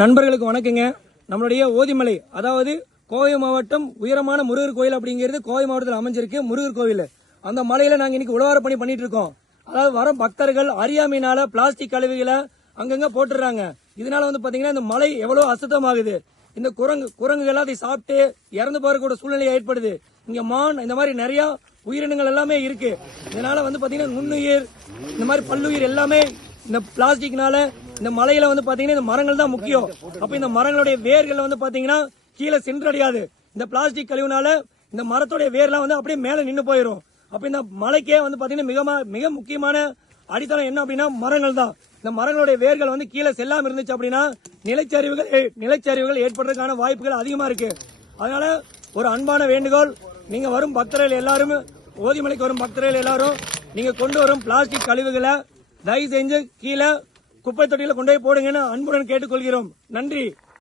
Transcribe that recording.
நண்பர்களுக்கு வணக்கங்க. நம்மளுடைய ஓதிமலை, அதாவது கோவை மாவட்டம் உயரமான முருகர் கோயில் அப்படிங்கிறது கோவை மாவட்டத்தில் அமைஞ்சிருக்கு முருகர் கோவில். அந்த மலையில நாங்க இன்னைக்கு உழவார பணி பண்ணிட்டு இருக்கோம். அதாவது வர பக்தர்கள் அறியாமையினால பிளாஸ்டிக் கழிவுகளை அங்கங்க போட்டுறாங்க. இதனால பாத்தீங்கன்னா இந்த மலை எவ்வளவு அசுத்தமாகுது. இந்த குரங்குகள் அதை சாப்பிட்டு இறந்து போறக்கூடிய சூழ்நிலை ஏற்படுது. இங்க மான் இந்த மாதிரி நிறைய உயிரினங்கள் எல்லாமே இருக்கு. இதனால பாத்தீங்கன்னா நுண்ணுயிர் இந்த மாதிரி பல்லுயிர் எல்லாமே இந்த பிளாஸ்டிக்னால இந்த மலையில பாத்தீங்கன்னா இந்த மரங்கள் தான் முக்கியம். அப்ப இந்த மரங்களுடைய வேர்கள் பாத்தீங்கன்னா கீழே சென்றடையாது. இந்த பிளாஸ்டிக் கழிவுனால இந்த மரத்துடைய வேர்லாம் அப்படியே மேல நின்று போயிடும். அப்ப இந்த மலைக்கே பாத்தீங்கன்னா மிக முக்கியமான அடித்தளம் என்ன அப்படின்னா மரங்கள் தான். இந்த மரங்களுடைய வேர்கள் கீழே செல்லாம இருந்துச்சு அப்படின்னா நிலச்சரிவுகள் ஏற்படுறதுக்கான வாய்ப்புகள் அதிகமா இருக்கு. அதனால ஒரு அன்பான வேண்டுகோள், நீங்க வரும் பக்தர்கள் எல்லாரும், ஓதிமலைக்கு வரும் பக்தர்கள் எல்லாரும் நீங்க கொண்டு வரும் பிளாஸ்டிக் கழிவுகளை தயவு செஞ்சு கீழே குப்பை தொட்டியில கொண்டு போய் போடுங்கன்னு அன்புடன் கேட்டுக்கொள்கிறோம். நன்றி.